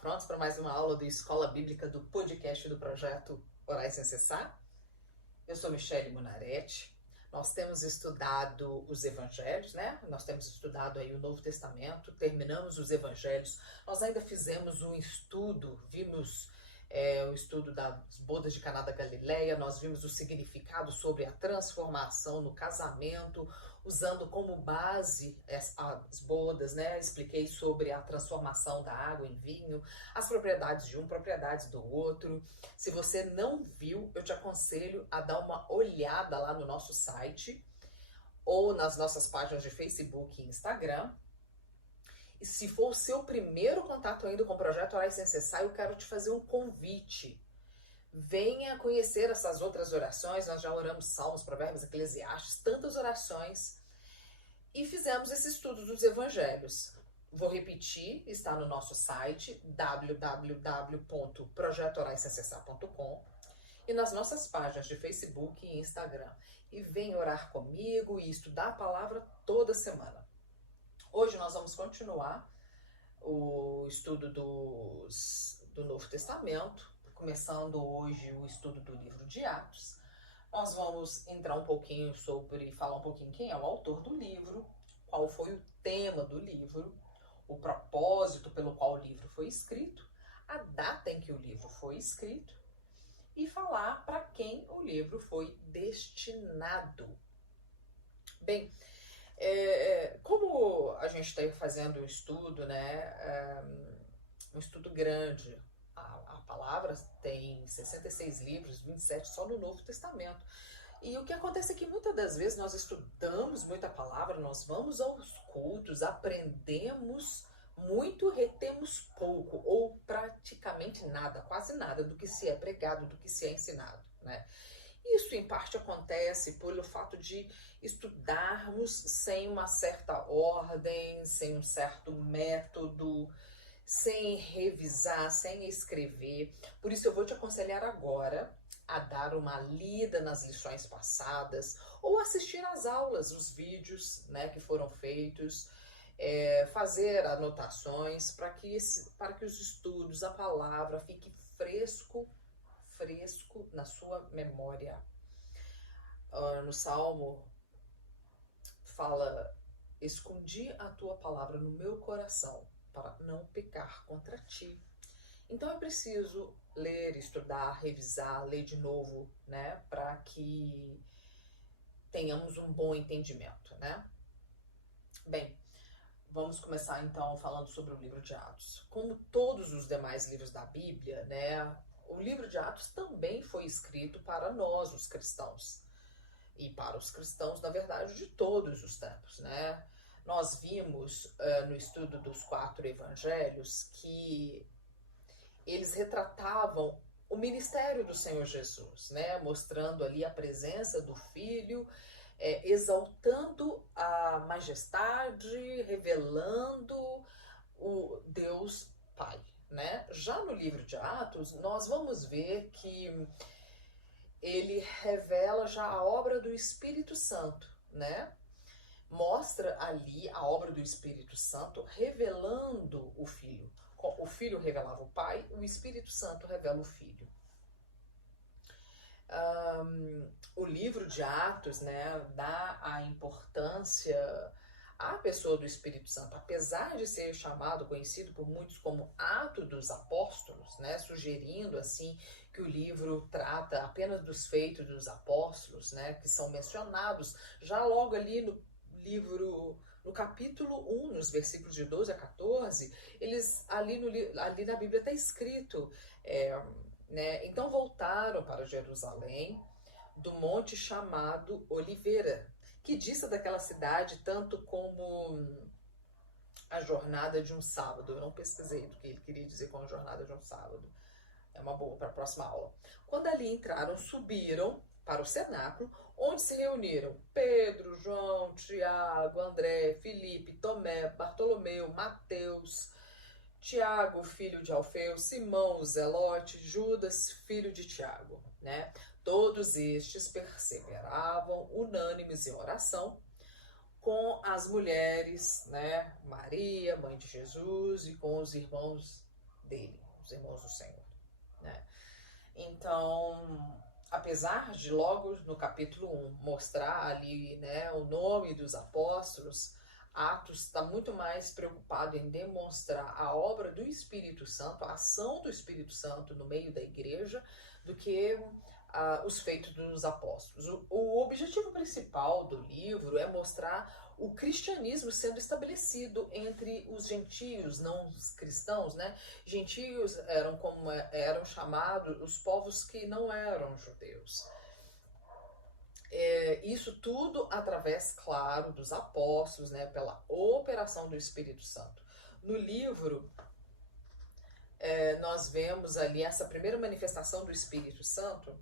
prontos para mais uma aula do Escola Bíblica do podcast do projeto Orar Sem Cessar? Eu sou Michele Munaretti. Nós temos estudado os evangelhos, né? Nós temos estudado aí o Novo Testamento, terminamos os evangelhos. Nós ainda fizemos um estudo, vimos o estudo das bodas de Caná da Galileia, nós vimos o significado sobre a transformação no casamento, usando como base as bodas, né? Expliquei sobre a transformação da água em vinho, as propriedades de um, propriedades do outro. Se você não viu, eu te aconselho a dar uma olhada lá no nosso site ou nas nossas páginas de Facebook e Instagram. E se for o seu primeiro contato ainda com o Projeto Orar Sem Cessar, eu quero te fazer um convite. Venha conhecer essas outras orações. Nós já oramos Salmos, Provérbios, Eclesiastes, tantas orações. E fizemos esse estudo dos evangelhos. Vou repetir, está no nosso site www.projetorasemcessar.com e nas nossas páginas de Facebook e Instagram. E venha orar comigo e estudar a palavra toda semana. Hoje nós vamos continuar o estudo do Novo Testamento, começando hoje o estudo do livro de Atos. Nós vamos entrar um pouquinho falar um pouquinho quem é o autor do livro, qual foi o tema do livro, o propósito pelo qual o livro foi escrito, a data em que o livro foi escrito e falar para quem o livro foi destinado. Bem, como a gente está fazendo um estudo, né, um estudo grande, a palavra tem 66 livros, 27 só no Novo Testamento. E o que acontece é que muitas das vezes nós estudamos muita palavra, nós vamos aos cultos, aprendemos muito, retemos pouco, ou praticamente nada, quase nada do que se é pregado, do que se é ensinado, né? Isso, em parte, acontece pelo fato de estudarmos sem uma certa ordem, sem um certo método, sem revisar, sem escrever. Por isso, eu vou te aconselhar agora a dar uma lida nas lições passadas ou assistir às aulas, os vídeos, né, que foram feitos, fazer anotações para que os estudos, a palavra, fique fresco na sua memória. No Salmo fala: escondi a tua palavra no meu coração para não pecar contra ti. Então é preciso ler, estudar, revisar, ler de novo, né, para que tenhamos um bom entendimento, né? Bem, vamos começar então falando sobre o livro de Atos. Como todos os demais livros da Bíblia, né, o livro de Atos também foi escrito para nós, os cristãos. E para os cristãos, na verdade, de todos os tempos, né? Nós vimos no estudo dos 4 evangelhos que eles retratavam o ministério do Senhor Jesus, né? Mostrando ali a presença do Filho, exaltando a majestade, revelando o Deus Pai, né? Já no livro de Atos, nós vamos ver que ele revela já a obra do Espírito Santo, né? Mostra ali a obra do Espírito Santo revelando o Filho. O Filho revelava o Pai, o Espírito Santo revela o Filho. O livro de Atos, né, dá a importância à pessoa do Espírito Santo, apesar de ser conhecido por muitos como Atos dos Apóstolos, né, sugerindo assim que o livro trata apenas dos feitos dos apóstolos, né, que são mencionados já logo ali no livro, no capítulo 1, nos versículos de 12 a 14, eles ali na Bíblia está escrito, né, então voltaram para Jerusalém, do monte chamado Oliveira, que dista daquela cidade tanto como a jornada de um sábado. Eu não pesquisei do que ele queria dizer com a jornada de um sábado. É uma boa para a próxima aula. Quando ali entraram, subiram para o cenáculo, onde se reuniram Pedro, João, Tiago, André, Filipe, Tomé, Bartolomeu, Mateus, Tiago, filho de Alfeu, Simão, o Zelote, Judas, filho de Tiago, né? Todos estes perseveravam unânimes em oração com as mulheres, né? Maria, mãe de Jesus, e com os irmãos dele, os irmãos do Senhor, né? Então, apesar de logo no capítulo 1 mostrar ali, né, o nome dos apóstolos, Atos está muito mais preocupado em demonstrar a obra do Espírito Santo, a ação do Espírito Santo no meio da igreja, do que os feitos dos apóstolos. O objetivo principal do livro é mostrar o cristianismo sendo estabelecido entre os gentios, não os cristãos, né? Gentios eram chamados os povos que não eram judeus. Isso tudo através, claro, dos apóstolos, né, pela operação do Espírito Santo. No livro, nós vemos ali essa primeira manifestação do Espírito Santo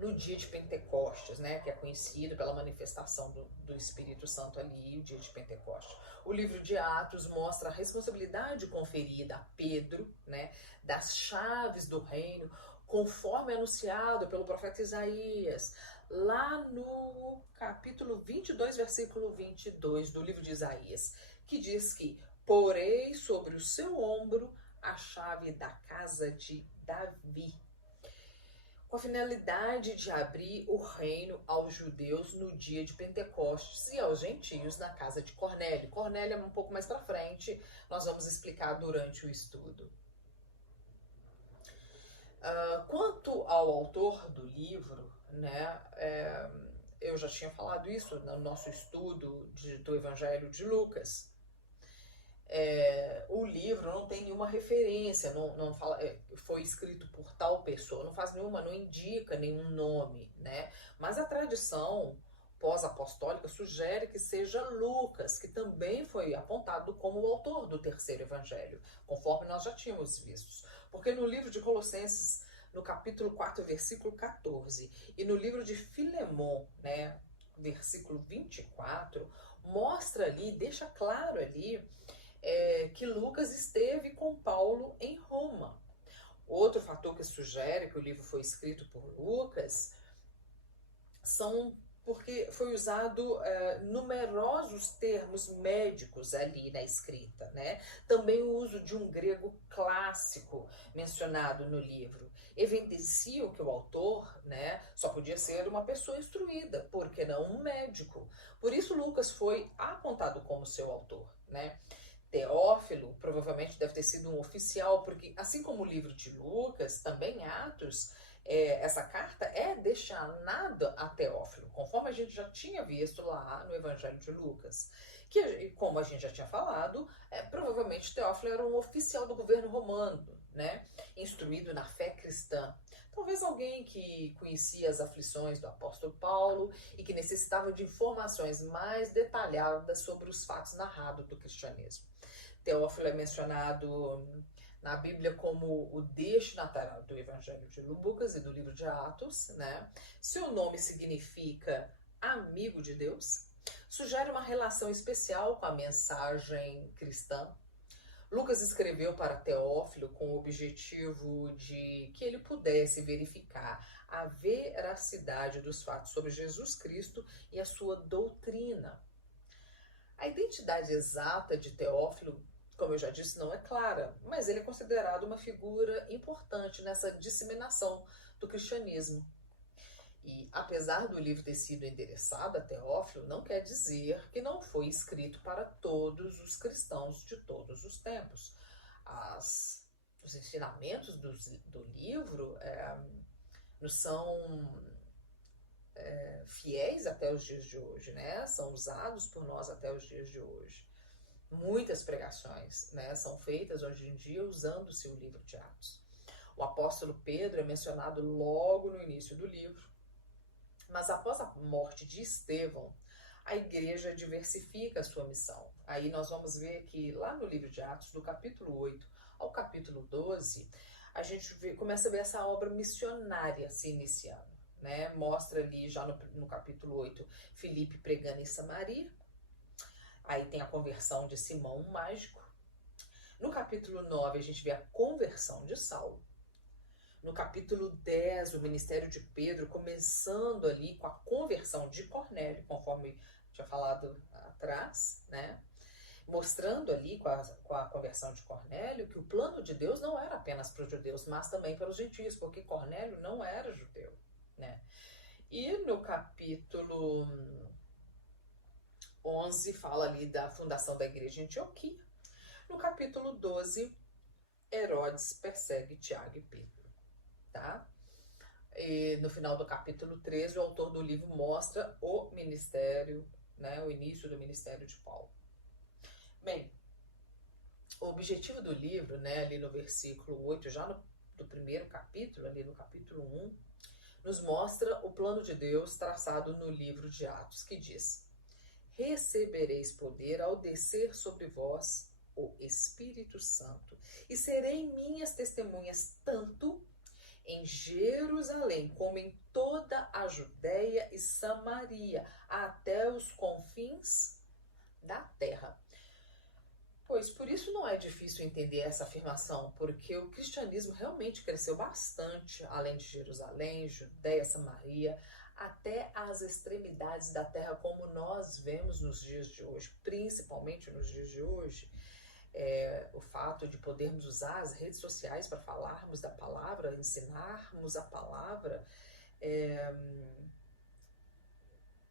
no dia de Pentecostes, né, que é conhecido pela manifestação do Espírito Santo ali, o dia de Pentecostes. O livro de Atos mostra a responsabilidade conferida a Pedro, né, das chaves do reino, conforme anunciado pelo profeta Isaías, lá no capítulo 22, versículo 22 do livro de Isaías, que diz que porei sobre o seu ombro a chave da casa de Davi, com a finalidade de abrir o reino aos judeus no dia de Pentecostes e aos gentios na casa de Cornélio. Cornélio é um pouco mais para frente, nós vamos explicar durante o estudo. Quanto ao autor do livro, né, eu já tinha falado isso no nosso estudo do Evangelho de Lucas. O livro não tem nenhuma referência, não fala, foi escrito por tal pessoa, não indica nenhum nome, né? Mas a tradição pós-apostólica sugere que seja Lucas, que também foi apontado como o autor do terceiro evangelho, conforme nós já tínhamos visto. Porque no livro de Colossenses, no capítulo 4, versículo 14, e no livro de Filemon, né, versículo 24, mostra ali, deixa claro ali, que Lucas esteve com Paulo em Roma. Outro fator que sugere que o livro foi escrito por Lucas são porque foi usado numerosos termos médicos ali na escrita, né? Também o uso de um grego clássico mencionado no livro evidenciam que o autor, né, só podia ser uma pessoa instruída, porque não um médico. Por isso Lucas foi apontado como seu autor, né? Teófilo provavelmente deve ter sido um oficial, porque assim como o livro de Lucas, também Atos, essa carta é destinada a Teófilo, conforme a gente já tinha visto lá no Evangelho de Lucas. Que, como a gente já tinha falado, provavelmente Teófilo era um oficial do governo romano, né, instruído na fé cristã. Talvez alguém que conhecia as aflições do apóstolo Paulo e que necessitava de informações mais detalhadas sobre os fatos narrados do cristianismo. Teófilo é mencionado na Bíblia como o destinatário do Evangelho de Lucas e do livro de Atos, né? Seu nome significa amigo de Deus, sugere uma relação especial com a mensagem cristã. Lucas escreveu para Teófilo com o objetivo de que ele pudesse verificar a veracidade dos fatos sobre Jesus Cristo e a sua doutrina. A identidade exata de Teófilo, como eu já disse, não é clara, mas ele é considerado uma figura importante nessa disseminação do cristianismo. E apesar do livro ter sido endereçado a Teófilo, não quer dizer que não foi escrito para todos os cristãos de todos os tempos. Os ensinamentos do livro nos são fiéis até os dias de hoje, né? São usados por nós até os dias de hoje. Muitas pregações, né, são feitas hoje em dia usando-se o livro de Atos. O apóstolo Pedro é mencionado logo no início do livro, mas após a morte de Estevão, a igreja diversifica a sua missão. Aí nós vamos ver que lá no livro de Atos, do capítulo 8 ao capítulo 12, a gente começa a ver essa obra missionária se iniciando, né? Mostra ali já no capítulo 8, Filipe pregando em Samaria. Aí tem a conversão de Simão, um mágico. No capítulo 9, a gente vê a conversão de Saulo. No capítulo 10, o ministério de Pedro, começando ali com a conversão de Cornélio, conforme tinha falado atrás, né? mostrando ali com a conversão de Cornélio que o plano de Deus não era apenas para os judeus, mas também para os gentios, porque Cornélio não era judeu, né? E no capítulo 11 fala ali da fundação da igreja em Antioquia. No capítulo 12, Herodes persegue Tiago e Pedro, tá? E no final do capítulo 13, o autor do livro mostra o ministério, né, o início do ministério de Paulo. Bem, o objetivo do livro, né, ali no versículo 8, já do primeiro capítulo, ali no capítulo 1, nos mostra o plano de Deus traçado no livro de Atos, que diz: recebereis poder ao descer sobre vós o Espírito Santo, e serei minhas testemunhas tanto em Jerusalém como em toda a Judéia e Samaria, até os confins da terra. Pois por isso não é difícil entender essa afirmação, porque o cristianismo realmente cresceu bastante, além de Jerusalém, Judéia, Samaria, até as extremidades da terra, como nós vemos nos dias de hoje, principalmente nos dias de hoje. O fato de podermos usar as redes sociais para falarmos da palavra, ensinarmos a palavra,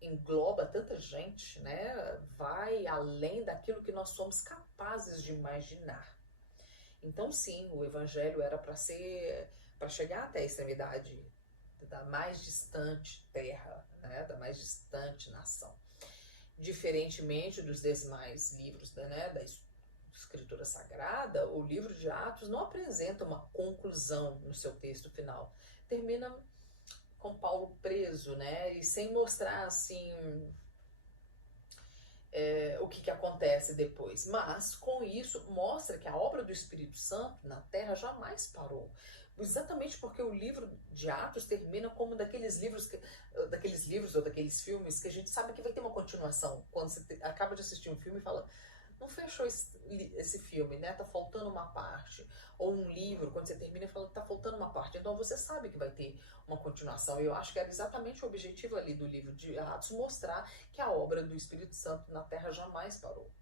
engloba tanta gente, né? Vai além daquilo que nós somos capazes de imaginar. Então, sim, o evangelho era para chegar até a extremidade da mais distante terra, né? Da mais distante nação. Diferentemente dos demais livros, né? Da Escritura Sagrada, o livro de Atos não apresenta uma conclusão no seu texto final. Termina com Paulo preso, né? E sem mostrar assim o que acontece depois. Mas com isso mostra que a obra do Espírito Santo na Terra jamais parou. Exatamente porque o livro de Atos termina como daqueles livros ou daqueles filmes que a gente sabe que vai ter uma continuação. Quando você acaba de assistir um filme e fala: não fechou esse filme, né? Tá faltando uma parte. Ou um livro, quando você termina e fala que tá faltando uma parte. Então você sabe que vai ter uma continuação. E eu acho que era exatamente o objetivo ali do livro de Atos, mostrar que a obra do Espírito Santo na Terra jamais parou.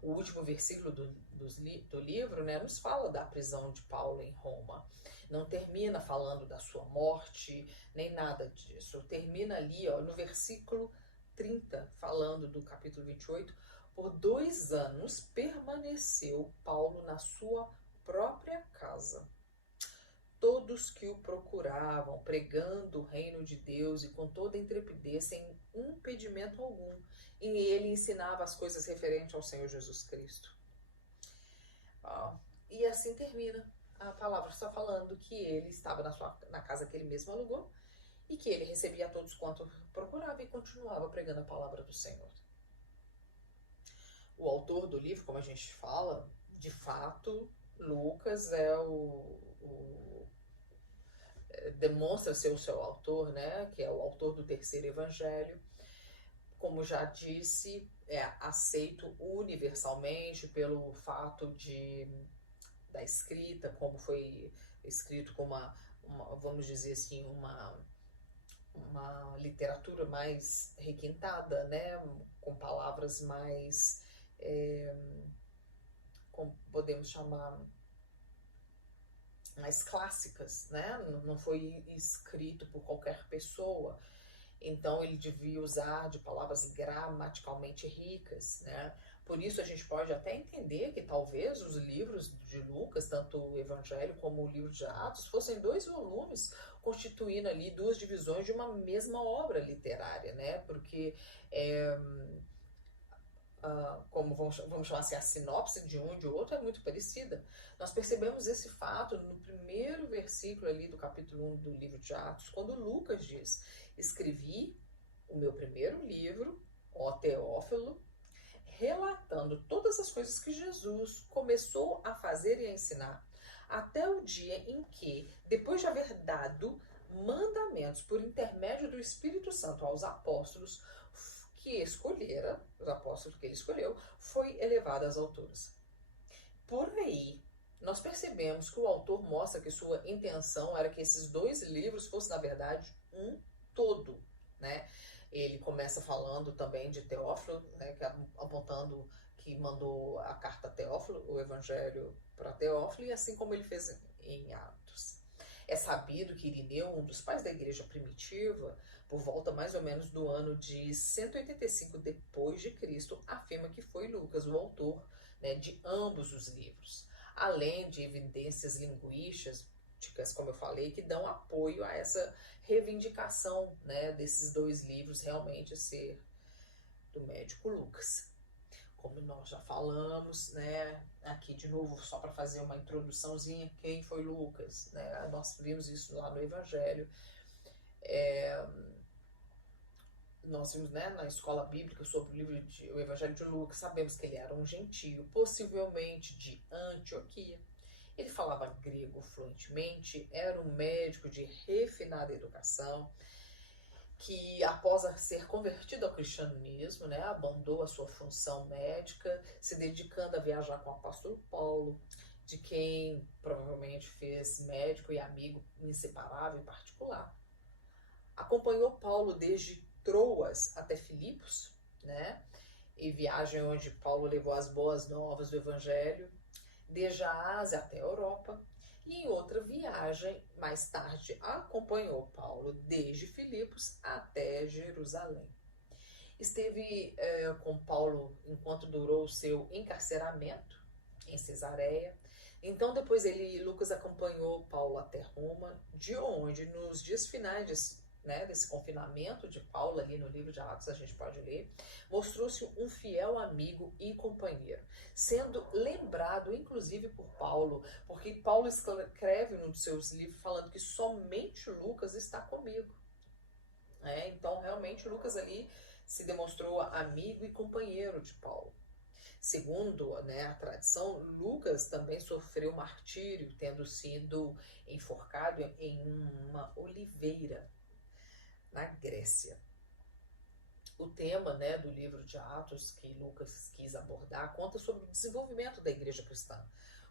O último versículo do livro, né, nos fala da prisão de Paulo em Roma. Não termina falando da sua morte, nem nada disso. Termina ali, ó, no versículo 30, falando do capítulo 28, por 2 anos permaneceu Paulo na sua própria casa. Todos que o procuravam, pregando o reino de Deus e com toda intrepidez, sem impedimento algum, e ele ensinava as coisas referentes ao Senhor Jesus Cristo. E assim termina a palavra, só falando que ele estava na casa que ele mesmo alugou e que ele recebia a todos quanto procurava e continuava pregando a palavra do Senhor. O autor do livro, como a gente fala, de fato, Lucas demonstra ser o seu autor, né? Que é o autor do terceiro evangelho. Como já disse, é aceito universalmente pelo fato da escrita, como foi escrito com vamos dizer assim, uma literatura mais requintada, né? Com palavras mais, como podemos chamar, mais clássicas, né? Não foi escrito por qualquer pessoa. Então ele devia usar de palavras gramaticalmente ricas, né? Por isso a gente pode até entender que talvez os livros de Lucas, tanto o Evangelho como o livro de Atos, fossem 2 volumes, constituindo ali 2 divisões de uma mesma obra literária, né? Porque como vamos chamar assim, a sinopse de um e de outro é muito parecida. Nós percebemos esse fato no primeiro versículo ali do capítulo 1 do livro de Atos, quando Lucas diz: escrevi o meu primeiro livro, ó Teófilo, relatando todas as coisas que Jesus começou a fazer e a ensinar, até o dia em que, depois de haver dado mandamentos por intermédio do Espírito Santo aos apóstolos que escolhera, os apóstolos que ele escolheu, foi elevado às alturas. Por aí, nós percebemos que o autor mostra que sua intenção era que esses 2 livros fossem, na verdade, um todo, né? Ele começa falando também de Teófilo, né, apontando que mandou a carta a Teófilo, o evangelho para Teófilo, e assim como ele fez em Atos. É sabido que Irineu, um dos pais da igreja primitiva, por volta mais ou menos do ano de 185 depois de Cristo, afirma que foi Lucas o autor, né, de ambos os livros, além de evidências linguísticas, como eu falei, que dão apoio a essa reivindicação, né, desses dois livros realmente ser do médico Lucas. Como nós já falamos, né, aqui de novo, só para fazer uma introduçãozinha, quem foi Lucas, né? Nós vimos isso lá no Evangelho. Nós vimos, né, na escola bíblica sobre o Evangelho de Lucas, sabemos que ele era um gentio, possivelmente de Antioquia. Ele falava grego fluentemente, era um médico de refinada educação, que após ser convertido ao cristianismo, né, abandonou a sua função médica, se dedicando a viajar com o apóstolo Paulo, de quem provavelmente fez médico e amigo inseparável e particular. Acompanhou Paulo desde Troas até Filipos, né, em viagem onde Paulo levou as boas novas do Evangelho, desde a Ásia até a Europa, e em outra viagem, mais tarde, acompanhou Paulo desde Filipos até Jerusalém. Esteve com Paulo enquanto durou o seu encarceramento em Cesareia. Então, depois Lucas acompanhou Paulo até Roma, de onde, nos dias finais desse confinamento de Paulo, ali no livro de Atos, a gente pode ler, mostrou-se um fiel amigo e companheiro, sendo lembrado, inclusive, por Paulo, porque Paulo escreve num dos seus livros falando que somente Lucas está comigo. Então, realmente, Lucas ali se demonstrou amigo e companheiro de Paulo. Segundo, né, a tradição, Lucas também sofreu martírio, tendo sido enforcado em uma oliveira na Grécia. O tema, né, do livro de Atos que Lucas quis abordar conta sobre o desenvolvimento da igreja cristã,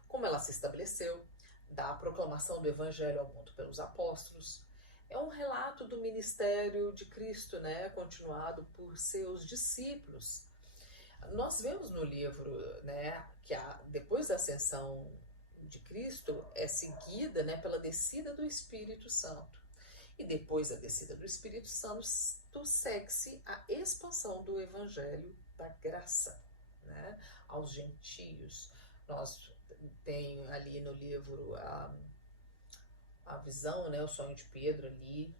como ela se estabeleceu, da proclamação do evangelho ao mundo pelos apóstolos. É um relato do ministério de Cristo, né, continuado por seus discípulos. Nós vemos no livro, né, que depois da ascensão de Cristo é seguida, né, pela descida do Espírito Santo. E depois da descida do Espírito Santo, segue-se a expansão do Evangelho da graça, né, aos gentios. Nós tem ali no livro a visão, né, o sonho de Pedro ali,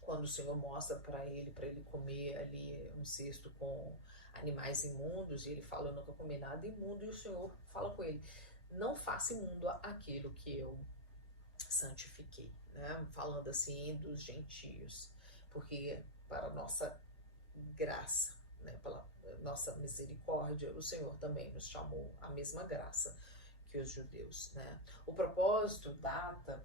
quando o Senhor mostra para ele comer ali um cesto com animais imundos, e ele fala, eu nunca comi nada imundo, e o Senhor fala com ele, não faça imundo aquilo que eu santifiquei, né? Falando assim dos gentios, porque para a nossa graça, né, pela nossa misericórdia, o Senhor também nos chamou à mesma graça que os judeus, né? O propósito, data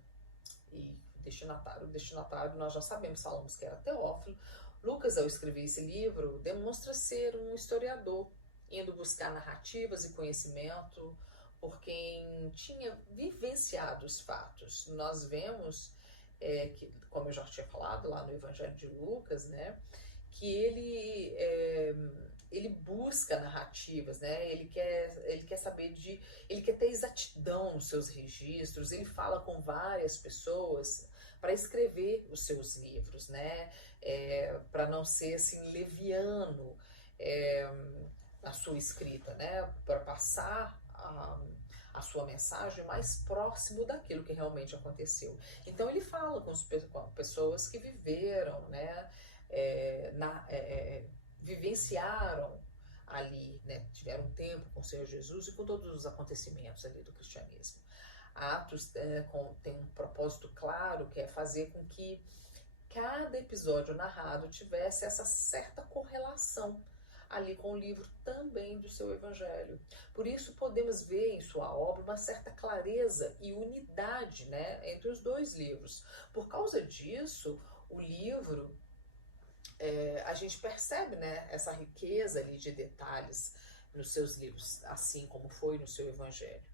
e destinatário. O destinatário nós já sabemos, falamos que era Teófilo. Lucas, ao escrever esse livro, demonstra ser um historiador, indo buscar narrativas e conhecimento por quem tinha vivenciado os fatos. Nós vemos, que, como eu já tinha falado lá no Evangelho de Lucas, né, que ele busca narrativas, né? Ele quer saber ele quer ter exatidão nos seus registros, ele fala com várias pessoas para escrever os seus livros, né? Para não ser assim leviano na sua escrita, né? Para passar a sua mensagem mais próximo daquilo que realmente aconteceu. Então ele fala com pessoas que viveram, né? Vivenciaram ali, né, tiveram tempo com o Senhor Jesus e com todos os acontecimentos ali do cristianismo. Atos tem um propósito claro, que é fazer com que cada episódio narrado tivesse essa certa correlação ali com o livro também do seu evangelho. Por isso podemos ver em sua obra uma certa clareza e unidade, né, entre os dois livros. Por causa disso, o livro a gente percebe, né, essa riqueza ali de detalhes nos seus livros, assim como foi no seu evangelho.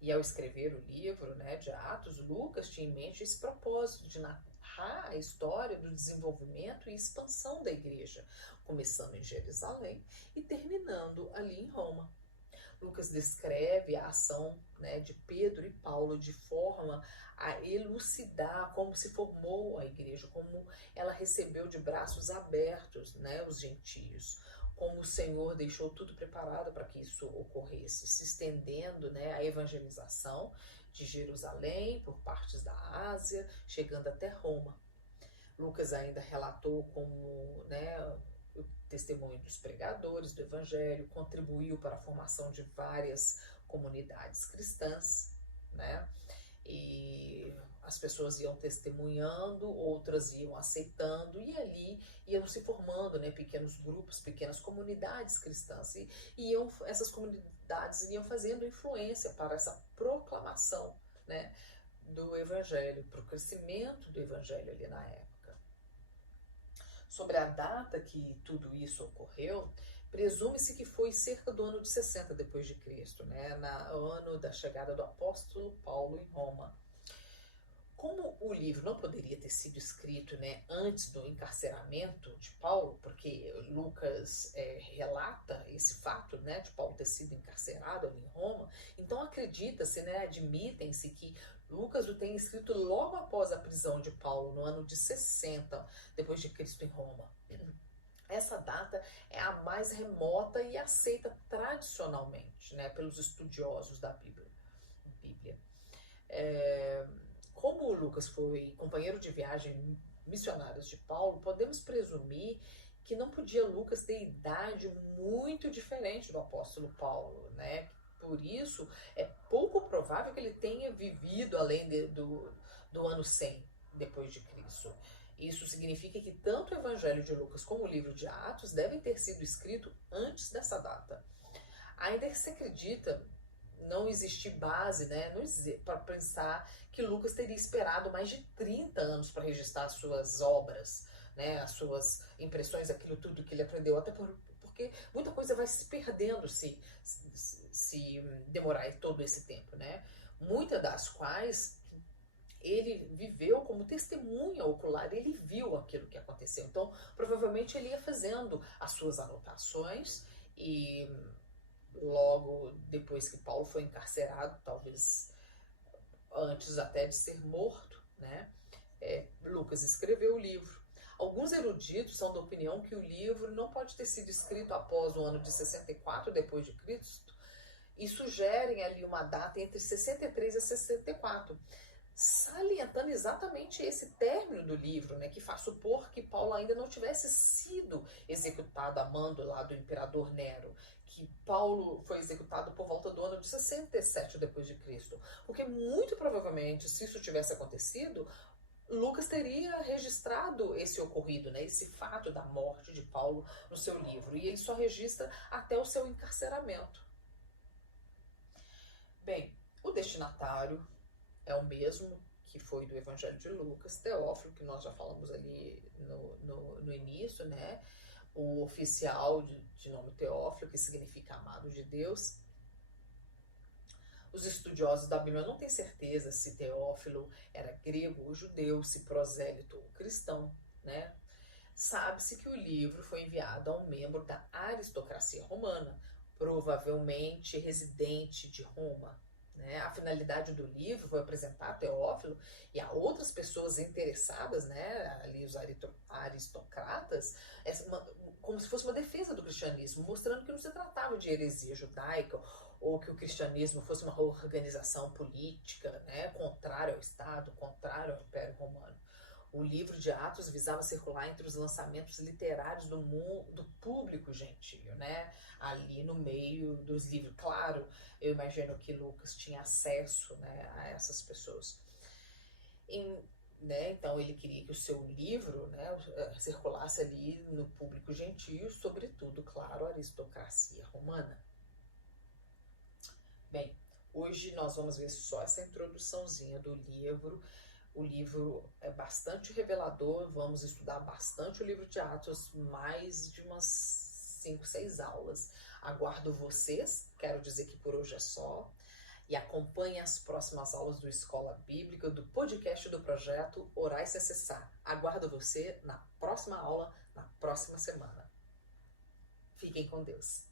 E ao escrever o livro, né, de Atos, Lucas tinha em mente esse propósito de narrar a história do desenvolvimento e expansão da igreja, começando em Jerusalém e terminando ali em Roma. Lucas descreve a ação, né, de Pedro e Paulo de forma a elucidar como se formou a igreja, como ela recebeu de braços abertos, né, os gentios, como o Senhor deixou tudo preparado para que isso ocorresse, se estendendo, né, a evangelização de Jerusalém por partes da Ásia, chegando até Roma. Lucas ainda relatou como, né, o testemunho dos pregadores do evangelho, contribuiu para a formação de várias comunidades cristãs, né? E as pessoas iam testemunhando, outras iam aceitando, e ali iam se formando, né, pequenos grupos, pequenas comunidades cristãs, e essas comunidades iam fazendo influência para essa proclamação, né, do evangelho, para o crescimento do evangelho ali na época. Sobre a data que tudo isso ocorreu, presume-se que foi cerca do ano de 60 depois de Cristo, né, no ano da chegada do apóstolo Paulo em Roma. Como o livro não poderia ter sido escrito, né, antes do encarceramento de Paulo, porque Lucas relata esse fato, né, de Paulo ter sido encarcerado ali em Roma, então acredita-se, né, admitem-se que Lucas o tenha escrito logo após a prisão de Paulo, no ano de 60 depois de Cristo em Roma. Essa data é a mais remota e aceita tradicionalmente, né, pelos estudiosos da Bíblia. Como Lucas foi companheiro de viagem missionários de Paulo, podemos presumir que não podia Lucas ter idade muito diferente do apóstolo Paulo, né? Por isso, é pouco provável que ele tenha vivido além do ano 100 depois de Cristo. Isso significa que tanto o Evangelho de Lucas como o livro de Atos devem ter sido escritos antes dessa data. Ainda que se acredita não existir base, né, para pensar que Lucas teria esperado mais de 30 anos para registrar as suas obras, né, as suas impressões, aquilo tudo que ele aprendeu, até porque muita coisa vai se perdendo se demorar todo esse tempo, né? Muitas das quais ele viveu como testemunha ocular, ele viu aquilo que aconteceu. Então, provavelmente ele ia fazendo as suas anotações e logo depois que Paulo foi encarcerado, talvez antes até de ser morto, né? Lucas escreveu o livro. Alguns eruditos são da opinião que o livro não pode ter sido escrito após o ano de 64 depois de Cristo e sugerem ali uma data entre 63 e 64, salientando exatamente esse término do livro, né, que faz supor que Paulo ainda não tivesse sido executado a mando lá do imperador Nero, que Paulo foi executado por volta do ano de 67 depois de Cristo, porque muito provavelmente, se isso tivesse acontecido, Lucas teria registrado esse ocorrido, né, esse fato da morte de Paulo no seu livro, e ele só registra até o seu encarceramento. Bem, o destinatário é o mesmo que foi do Evangelho de Lucas, Teófilo, que nós já falamos ali no início, né? O oficial de nome Teófilo, que significa amado de Deus. Os estudiosos da Bíblia não têm certeza se Teófilo era grego ou judeu, se prosélito ou cristão, né? Sabe-se que o livro foi enviado a um membro da aristocracia romana, provavelmente residente de Roma. Né? A finalidade do livro foi apresentar a Teófilo e a outras pessoas interessadas, né, ali os aristocratas, como se fosse uma defesa do cristianismo, mostrando que não se tratava de heresia judaica ou que o cristianismo fosse uma organização política, né, contrária ao Estado, contrária ao Império Romano. O livro de Atos visava circular entre os lançamentos literários do público gentio, né? Ali no meio dos livros. Claro, eu imagino que Lucas tinha acesso, né, a essas pessoas. Né, então ele queria que o seu livro, né, circulasse ali no público gentio, sobretudo, claro, a aristocracia romana. Bem, hoje nós vamos ver só essa introduçãozinha do livro. O livro é bastante revelador, vamos estudar bastante o livro de Atos, mais de umas 5, 6 aulas. Aguardo vocês, quero dizer que por hoje é só. E acompanhe as próximas aulas do Escola Bíblica, do podcast do projeto Orar e Se Acessar. Aguardo você na próxima aula, na próxima semana. Fiquem com Deus.